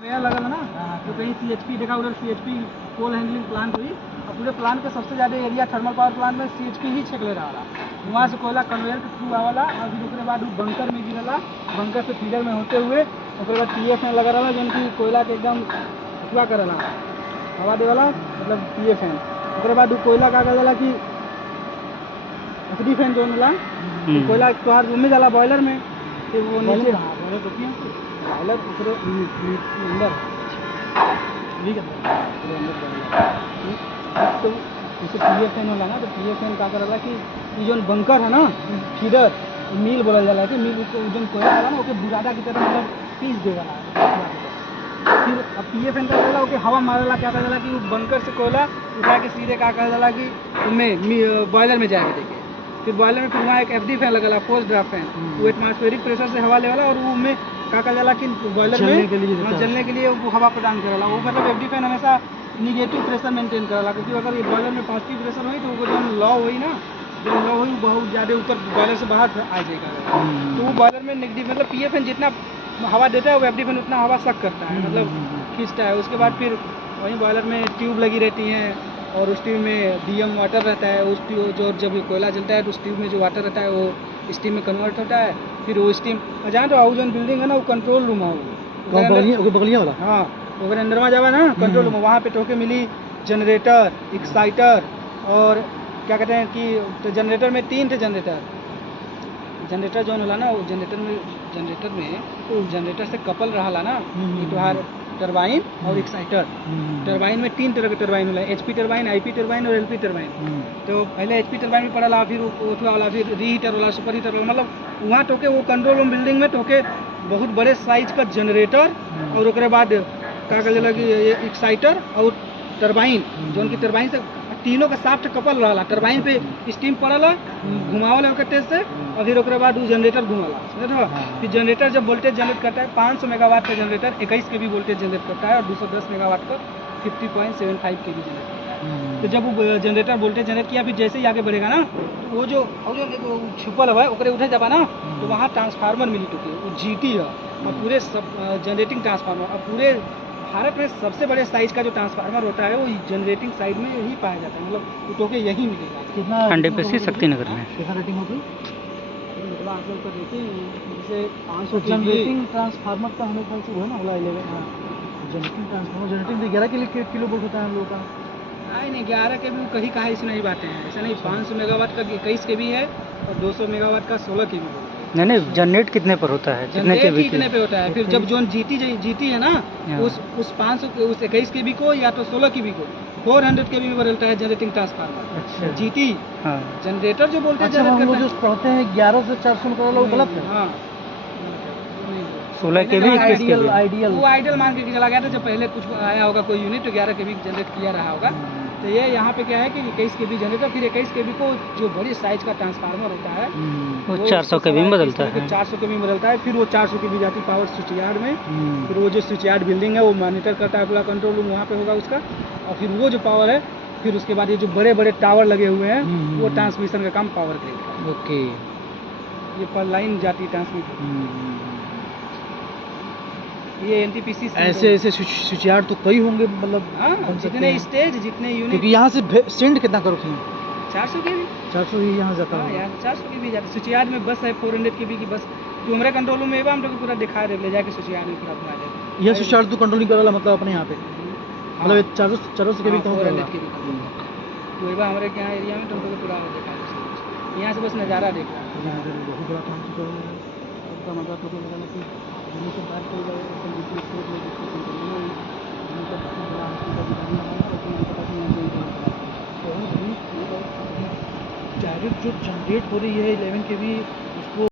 नया लगा ना तो कहीं CHP देखा, उधर CHP कोल हैंडलिंग प्लांट हुई और पूरे प्लांट के सबसे ज़्यादा एरिया थर्मल पावर प्लांट में CHP ही छेक ले रहा। वहाँ से कोयला कन्वेयर के थ्रू आवाला और फिर उसके बाद बंकर में गिरला, बंकर से फीडर में होते हुए उसके बाद PFN लगा रहा जो कि कोयला के एकदम हुआ करेला हवा देवाला, मतलब PFN। उसके बाद कोयला का करेला कि HD फैन जो मिला कोयला तोहार रूम में जाला बॉयलर में, फिर वो नीचे बॉयलर ऊपर अंदर ठीक है। तो जैसे PFN होला ना, तो PFN का करेला कि ये जो बंकर है ना फीडर मिल बोला जाला कि मिल उसको जो कोयला वाला ना ओके बुरादा की तरह मतलब पीस देगा। फिर अब PFN का करेला ओके हवा मारेला, क्या करेला कि बंकर से कोयला उठा के सीधे क्या करेला कि उनमें बॉयलर में जाके देखे। फिर बॉयलर में फिर वहाँ एक FD फैन लगेगा, फोर्स ड्राफ्ट फैन, वो एटमॉस्फेरिक प्रेशर से हवा लेवाला और वो में क्या करेला कि बॉयलर में जलने के लिए वो हवा प्रदान करेला। वो मतलब FD फैन हमेशा निगेटिव प्रेशर मेंटेन करेला, क्योंकि अगर ये बॉयलर में पॉजिटिव प्रेशर हुई तो वो जो लॉ हुई ना, जो लॉ हुई बहुत ज़्यादा ऊपर बॉयलर से बाहर आ जाएगा। तो वो बॉयलर में नेगेटिव मतलब PFN जितना हवा देता है वो FD फैन उतना हवा सक करता है, मतलब खींचता है। उसके बाद फिर वहीं बॉयलर में ट्यूब लगी रहती हैं और उस ट्यूब में DM वाटर रहता है। उस ट्यूब जो जब कोयला जलता है तो उस ट्यूब में जो वाटर रहता है वो स्टीम में कन्वर्ट होता है। फिर वो स्टीम जान तो जो बिल्डिंग है ना वो कंट्रोल रूम है, वो बगलिया वाला। हाँ, अगर अंदर में जावा ना कंट्रोल रूम, वहाँ पे टोके मिली जनरेटर, एक्साइटर और क्या कहते हैं कि तो जनरेटर में 3 थे जनरेटर जो होला ना, वो जनरेटर में तो जनरेटर से कपल रहा ना तुम्हार टरबाइन और एक्साइटर। टरबाइन में 3 तरह के टरबाइन होला, HP टरबाइन, IP टरबाइन और LP टरबाइन। तो पहले HP टरबाइन में पड़ला, फिर उठवा वाला, फिर रीहीटर वाला, सुपर हीटर वाला, मतलब वहाँ टोके वो कंट्रोल रूम बिल्डिंग में टोके बहुत बड़े साइज का जनरेटर और उसके बाद क्या कहल लगी एक्साइटर और टरबाइन, जो उनकी टरबाइन से तीनों का साफ्ट कपल रहा। टरबाइन पे स्टीम पड़ला घुमावला तेज से और फिर उसके बाद वो जनरेटर घुमाला, समझो। फिर जनरेटर जब वोल्टेज जनरेट करता है 500 मेगावाट का जनरेटर 21 kV वोल्टेज जनरेट करता है और 210 मेगावाट का 50.75 kV जनरेट करता है। तो जब वो जनरेटर वोल्टेज जनरेट किया, फिर जैसे ही आगे बढ़ेगा ना तो वो जो छुपल है ओकरे उठे जाबा ना तो वहाँ ट्रांसफार्मर मिली टुके, वो GT है और पूरे जनरेटिंग ट्रांसफार्मर। और पूरे भारत में सबसे बड़े साइज का जो ट्रांसफार्मर होता है वो जनरेटिंग साइड में ही पाया जाता है, मतलब टोके यही मिलेगा। कितना NTPC शक्तिनगर में कितना रेटिंग होगी मतलब आप लोग का रेटिंग जैसे 500 जनरेटिंग ट्रांसफार्मर का हमें ख्याल से वो है ना वाला 11 generating transformer generating 11 kilo volt होता है हम लोगों का। नहीं 11 के भी कहीं कहा इसमें नहीं बातें हैं, ऐसा नहीं। 500 मेगावाट का 21 kV है और 200 मेगावाट का 16 kV है। नहीं जनरेट कितने पर होता है, कितने केवी कितने पे होता है। फिर जब जोन GT है ना उस 500 के उस 21 kV को या तो 16 kV को 400 kV में बदलता है जनरेटिंग ट्रांसफार्मर। अच्छा। GT जनरेटर जो बोलते हैं जनरेटर वो जो कहते हैं 11 से 400 में वो गलत है। हाँ 16 kV आइडियल वो आइडियल मान के चला गया था जब पहले कुछ आया होगा कोई यूनिट तो 11 kV जनरेट किया रहा होगा। तो ये यहाँ पे क्या है कि 21 kV जनरेटर, फिर 21 kV को जो बड़ी साइज का ट्रांसफार्मर होता है वो 400 kV में बदलता है। 400 kV में बदलता है। फिर वो 400 kV जाती पावर स्विच यार्ड में। फिर वो जो स्विच यार्ड बिल्डिंग है वो मॉनिटर करता है, पूरा कंट्रोल रूम वहाँ पे होगा उसका। और फिर वो जो पावर है फिर उसके बाद ये जो बड़े बड़े टावर लगे हुए हैं वो ट्रांसमिशन का काम पावर करेगा। ओके, ये पर लाइन जाती है ट्रांसमिशन। ये NTPC ऐसे स्विच यार्ड तो कई होंगे, मतलब जितने स्टेज जितने यूनिट, क्योंकि यहाँ से सेंड कितना करो 400 kV 400 ही यहाँ जाता है। यार 400 kV जाता है। स्विच यार्ड में बस है 400 kV की बस, तो हमारे कंट्रोल रूम में हम लोग पूरा दिखा दे ले जाके स्विच यार्ड में पूरा घुमा दे। यह स्विच यार्ड तो कंट्रोल नहीं करेगा, मतलब अपने यहाँ पे मतलब 400 kV तो 400 kV तो एक हमारे यहाँ एरिया में तुमको पूरा दिखा दे, यहाँ से बस नज़ारा देख रहा है। बहुत बड़ा काम का मतलब तो लगा कि जिन्हें से बात करी जाए डायरेक्ट जो जनरेट हो रही है 11 kV